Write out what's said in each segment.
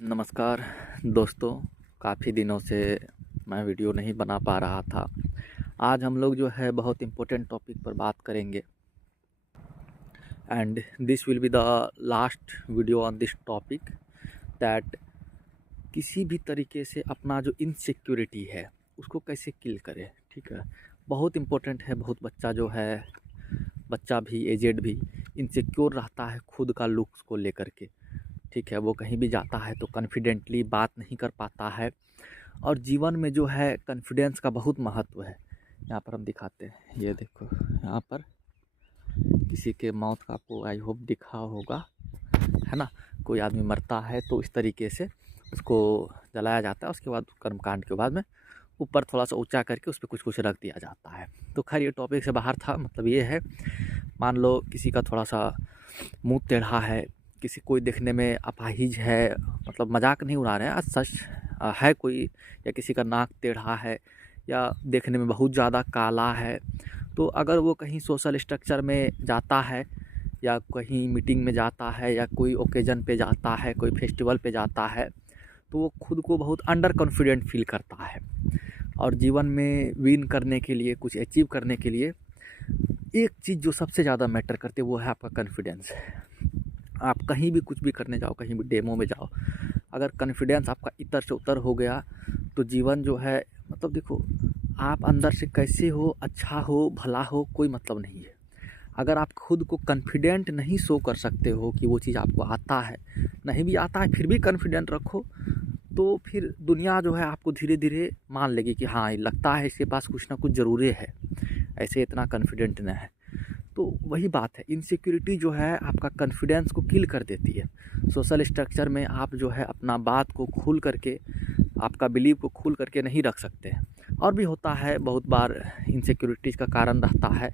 नमस्कार दोस्तों, काफ़ी दिनों से मैं वीडियो नहीं बना पा रहा था। आज हम लोग जो है बहुत इम्पोर्टेंट टॉपिक पर बात करेंगे and this will be the last video on this topic that किसी भी तरीके से अपना जो इनसिक्योरिटी है उसको कैसे किल करें। ठीक है, बहुत इम्पोर्टेंट है। बहुत बच्चा जो है, बच्चा भी एजेड भी इनसिक्योर रहता है खुद का लुक्स को लेकर के। ठीक है, वो कहीं भी जाता है तो कॉन्फिडेंटली बात नहीं कर पाता है और जीवन में जो है कॉन्फिडेंस का बहुत महत्व है। यहाँ पर हम दिखाते हैं, ये देखो यहाँ पर किसी के मौत का आपको आई होप दिखा होगा, है ना। कोई आदमी मरता है तो इस तरीके से उसको जलाया जाता है, उसके बाद कर्मकांड के बाद में ऊपर थोड़ा सा ऊंचा करके उस पर कुछ कुछ रख दिया जाता है। तो खैर ये टॉपिक से बाहर था। मतलब ये है, मान लो किसी का थोड़ा सा मुंह टेढ़ा है, किसी कोई देखने में अपाहिज है, मतलब मजाक नहीं उड़ा रहे हैं, आज सच है कोई, या किसी का नाक टेढ़ा है या देखने में बहुत ज़्यादा काला है, तो अगर वो कहीं सोशल स्ट्रक्चर में जाता है या कहीं मीटिंग में जाता है या कोई ओकेजन पे जाता है, कोई फेस्टिवल पे जाता है, तो वो खुद को बहुत अंडर कॉन्फिडेंट फील करता है। और जीवन में विन करने के लिए, कुछ अचीव करने के लिए एक चीज़ जो सबसे ज़्यादा मैटर करती है वो है आपका कॉन्फिडेंस। आप कहीं भी कुछ भी करने जाओ, कहीं भी डेमो में जाओ, अगर कॉन्फिडेंस आपका इतर से उतर हो गया तो जीवन जो है, मतलब देखो आप अंदर से कैसे हो, अच्छा हो भला हो, कोई मतलब नहीं है। अगर आप खुद को कॉन्फिडेंट नहीं शो कर सकते हो कि वो चीज़ आपको आता है, नहीं भी आता है फिर भी कॉन्फिडेंट रखो, तो फिर दुनिया जो है आपको धीरे धीरे मान लेगी कि हाँ लगता है इसके पास कुछ ना कुछ ज़रूरी है, ऐसे इतना कॉन्फिडेंट न है। तो वही बात है, इनसिक्योरिटी जो है आपका कॉन्फिडेंस को किल कर देती है। सोशल स्ट्रक्चर में आप जो है अपना बात को खुल करके, आपका बिलीव को खुल करके नहीं रख सकते हैं। और भी होता है, बहुत बार इनसिक्योरिटीज़ का कारण रहता है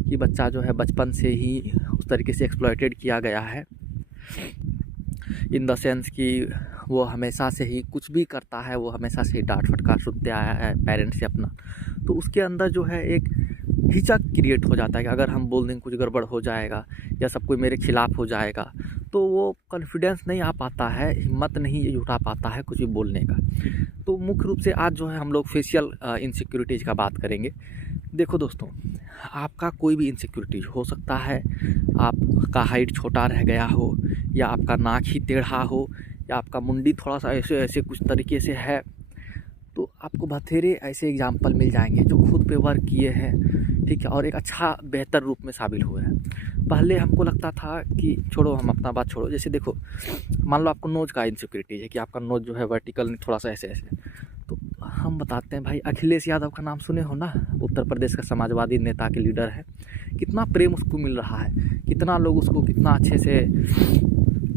कि बच्चा जो है बचपन से ही उस तरीके से एक्सप्लॉइटेड किया गया है, इन द सेंस कि वो हमेशा से ही कुछ भी करता है, वो हमेशा से ही डांट फटकार सुनते आया है पेरेंट्स से अपना, तो उसके अंदर जो है एक हिचक क्रिएट हो जाता है कि अगर हम बोल देंगे कुछ गड़बड़ हो जाएगा या सब कोई मेरे खिलाफ हो जाएगा, तो वो कॉन्फिडेंस नहीं आ पाता है, हिम्मत नहीं जुटा पाता है कुछ भी बोलने का। तो मुख्य रूप से आज जो है हम लोग फेशियल इनसिक्योरिटीज़ का बात करेंगे। देखो दोस्तों, आपका कोई भी इनसिक्योरिटीज हो सकता है, आपका हाइट छोटा रह गया हो, या आपका नाक ही टेढ़ा हो, या आपका मुंडी थोड़ा सा ऐसे ऐसे कुछ तरीके से है, तो आपको बथेरे ऐसे एग्जाम्पल मिल जाएंगे जो खुद पे वर्क किए हैं, ठीक है, और एक अच्छा बेहतर रूप में साबित हुए हैं। पहले हमको लगता था कि छोड़ो, हम अपना बात छोड़ो, जैसे देखो मान लो आपको नोज का इनसिक्योरिटी है कि आपका नोज जो है वर्टिकल थोड़ा सा ऐसे ऐसे, तो हम बताते हैं भाई, अखिलेश यादव का नाम सुने हो ना, उत्तर प्रदेश का समाजवादी नेता के लीडर है। कितना प्रेम उसको मिल रहा है, कितना लोग उसको कितना अच्छे से,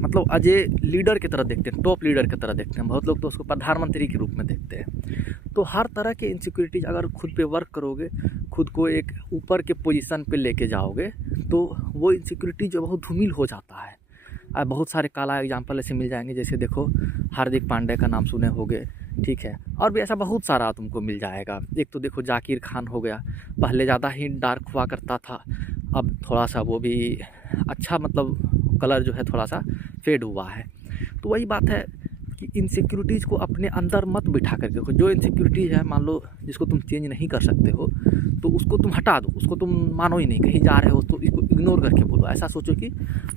मतलब अजय लीडर की तरह देखते हैं, टॉप लीडर की तरह देखते हैं। बहुत लोग तो उसको प्रधानमंत्री के रूप में देखते हैं। तो हर तरह के इनसिक्योरिटीज अगर खुद पे वर्क करोगे, खुद को एक ऊपर के पोजीशन पे लेके जाओगे, तो वो इनसिक्योरिटी जो बहुत धूमिल हो जाता है। बहुत सारे काला एग्जाम्पल ऐसे मिल जाएंगे, जैसे देखो हार्दिक पांड्या का नाम सुने होगे, ठीक है, और भी ऐसा बहुत सारा तुमको मिल जाएगा। एक तो देखो जाकिर खान हो गया, पहले ज़्यादा ही डार्क हुआ करता था, अब थोड़ा सा वो भी अच्छा, मतलब कलर जो है थोड़ा सा फेड हुआ है। तो वही बात है कि इनसिक्योरिटीज़ को अपने अंदर मत बिठा करके रखो। जो इनसिक्योरिटीज़ है, मान लो जिसको तुम चेंज नहीं कर सकते हो, तो उसको तुम हटा दो, उसको तुम मानो ही नहीं। कहीं जा रहे हो तो इसको इग्नोर करके बोलो, ऐसा सोचो कि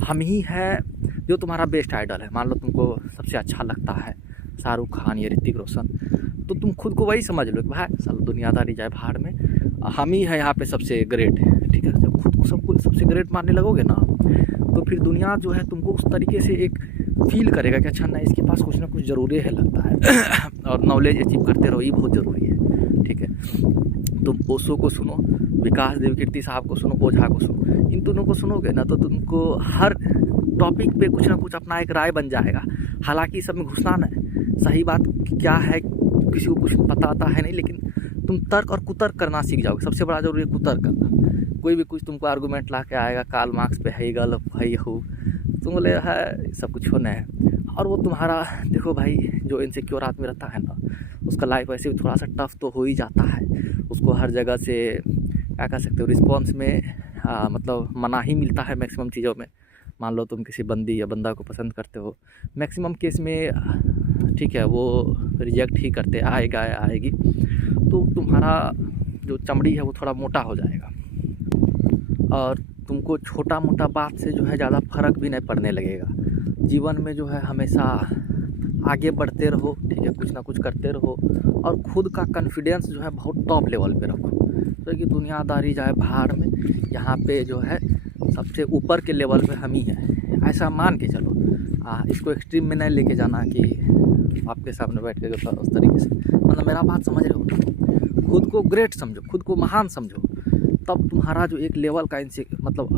हम ही है जो तुम्हारा बेस्ट आइडल है। मान लो तुमको सबसे अच्छा लगता है शाहरुख खान या ऋतिक रोशन, तो तुम खुद को वही समझ लो कि भाई साल दुनियादारी जाए भाड़ में, हम ही है यहाँ पे सबसे ग्रेट। ठीक है, जब खुद को सबको सबसे ग्रेट मानने लगोगे ना, तो फिर दुनिया जो है तुमको उस तरीके से एक फील करेगा कि अच्छा ना, इसके पास कुछ ना कुछ ज़रूरी है लगता है और नॉलेज अचीव करते रहो, ये बहुत ज़रूरी है। ठीक है, तुम ओशो को सुनो, विकास देवकीर्ति साहब को सुनो, ओझा को सुनो, इन दोनों को सुनोगे ना तो तुमको हर टॉपिक पे कुछ ना कुछ अपना एक राय बन जाएगा। हालांकि सब में घुसना न, सही बात क्या है किसी को कुछ पता आता है नहीं, लेकिन तुम तर्क और कुतर्क करना सीख जाओगे। सबसे बड़ा जरूरी है कुतर्क करना। कोई भी कुछ तुमको आर्गूमेंट ला के आएगा, कार्ल मार्क्स पे है गल है हो, तुम बोले है सब कुछ होना है, और वो तुम्हारा देखो भाई, जो इनसिक्योर आदमी रहता है ना, उसका लाइफ ऐसे भी थोड़ा सा टफ तो हो ही जाता है। उसको हर जगह से क्या कह सकते हो, रिस्पॉन्स में मतलब मना ही मिलता है मैक्सिमम चीज़ों में। मान लो तुम किसी बंदी या बंदा को पसंद करते हो, मैक्सिमम केस में ठीक है, वो रिजेक्ट ही करते आएगा आएगी, तो तुम्हारा जो चमड़ी है वो थोड़ा मोटा हो जाएगा और तुमको छोटा मोटा बात से जो है ज़्यादा फर्क भी नहीं पड़ने लगेगा। जीवन में जो है हमेशा आगे बढ़ते रहो, ठीक है, कुछ ना कुछ करते रहो और ख़ुद का कॉन्फिडेंस जो है बहुत टॉप लेवल पे रखो। तो कि दुनियादारी जाए बाहर में, यहाँ पे जो है सबसे ऊपर के लेवल पे हम ही हैं, ऐसा मान के चलो। इसको एक्सट्रीम में नहीं लेके जाना कि आपके सामने बैठ के उस तरीके से, मतलब मेरा बात समझ रहे हो। खुद को ग्रेट समझो, खुद को महान समझो, तब तुम्हारा जो एक लेवल का इनसे मतलब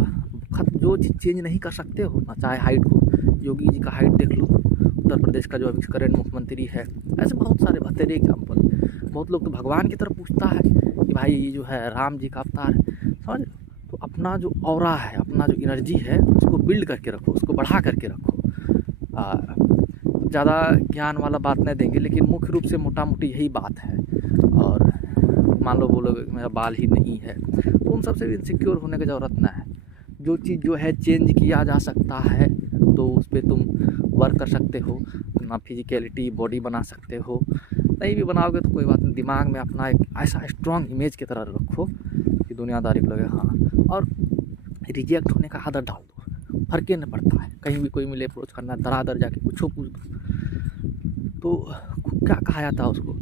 जो चीज़ चेंज नहीं कर सकते हो ना, चाहे हाइट को, योगी जी का हाइट देख लो, उत्तर प्रदेश का जो अभी करेंट मुख्यमंत्री है, ऐसे बहुत सारे बतेरे एग्जाम्पल। बहुत लोग तो भगवान की तरफ पूछता है कि भाई ये जो है राम जी का अवतार है, समझ। तो अपना जो ऑरा है, अपना जो एनर्जी है, उसको बिल्ड करके रखो, उसको बढ़ा करके रखो। ज़्यादा ज्ञान वाला बात नहीं देंगे, लेकिन मुख्य रूप से मोटा मोटी यही बात है। और मान लो बोलोगे मेरा बाल ही नहीं है, तो उन सबसे भी इनसिक्योर होने की ज़रूरत ना है। जो चीज़ जो है चेंज किया जा सकता है तो उस पर तुम वर्क कर सकते हो, अपना फिजिकलिटी बॉडी बना सकते हो। नहीं भी बनाओगे तो कोई बात नहीं, दिमाग में अपना एक ऐसा स्ट्रॉन्ग इमेज की तरह रखो कि दुनियादारी को लगे हाँ। और रिजेक्ट होने का आदत डाल दो, फर्क ही नहीं पड़ता है, कहीं भी कोई मिले अप्रोच करना, दरादर जाके कुछ पूछ दो। तो क्या कहा जाता है उसको,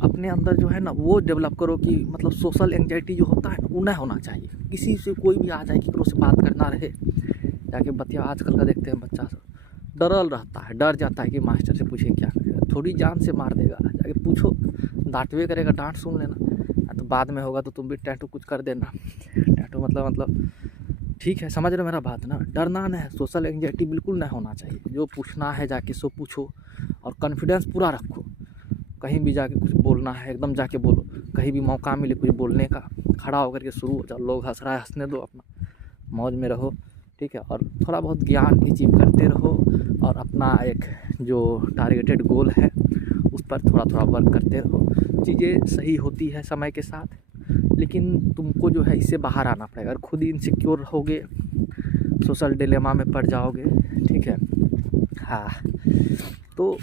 अपने अंदर जो है ना वो डेवलप करो कि मतलब सोशल एंजाइटी जो होता है ना वो नहीं होना चाहिए। किसी से कोई भी आ जाए, किसी से बात करना रहे, जाके बतिया। आजकल का देखते हैं बच्चा सब डरल रहता है, डर जाता है कि मास्टर से पूछे क्या करेगा, थोड़ी जान से मार देगा, जाके पूछो, डांटवे करेगा, डांट सुन लेना, तो बाद में होगा तो तुम भी टैटू कुछ कर देना। टैटू मतलब ठीक है, समझ रहे हो मेरा बात ना। डरना नहीं, सोशल एंजाइटी बिल्कुल नहीं होना चाहिए। जो पूछना है जाके सो पूछो और कॉन्फिडेंस पूरा रखो। कहीं भी जाके कुछ बोलना है एकदम जाके बोलो, कहीं भी मौका मिले कुछ बोलने का, खड़ा होकर के शुरू हो जाओ। लोग हंस रहा है हंसने दो, अपना मौज में रहो, ठीक है। और थोड़ा बहुत ज्ञान अचीव करते रहो और अपना एक जो टारगेटेड गोल है उस पर थोड़ा थोड़ा वर्क करते रहो। चीज़ें सही होती है समय के साथ, लेकिन तुमको जो है इससे बाहर आना पड़ेगा। अगर खुद ही इनसिक्योर रहोगे, सोशल डिलेमा में पड़ जाओगे, ठीक है, हाँ, तो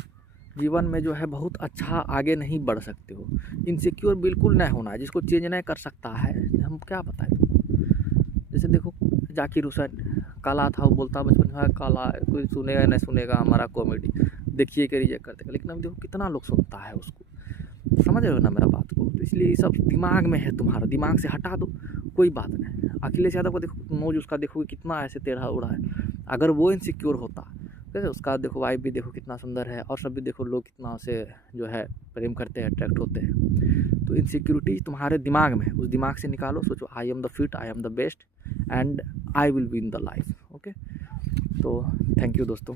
जीवन में जो है बहुत अच्छा आगे नहीं बढ़ सकते हो। इनसिक्योर बिल्कुल नहीं होना है, जिसको चेंज नहीं कर सकता है। हम क्या बताएं, जैसे देखो जाकिर हुसैन काला था, वो बोलता बचपन में काला है, कोई सुनेगा नहीं सुनेगा हमारा कॉमेडी, देखिए कि रिजेक्ट कर देगा, लेकिन अभी देखो कितना लोग सुनता है उसको। समझ रहे हो ना मेरा बात को। तो इसलिए ये सब दिमाग में है, तुम्हारा दिमाग से हटा दो, कोई बात नहीं। अखिलेश यादव को देखो, नोज उसका देखोगे कितना ऐसे टेढ़ा उड़ा है। अगर वो इनसिक्योर होता, जैसे उसका देखो वाइफ भी देखो कितना सुंदर है, और सब भी देखो लोग कितना उसे जो है प्रेम करते हैं, अट्रैक्ट होते हैं। तो इनसिक्योरिटी तुम्हारे दिमाग में है, उस दिमाग से निकालो, सोचो I am the fit, I am the best and I will win the life. Okay, तो थैंक यू दोस्तों।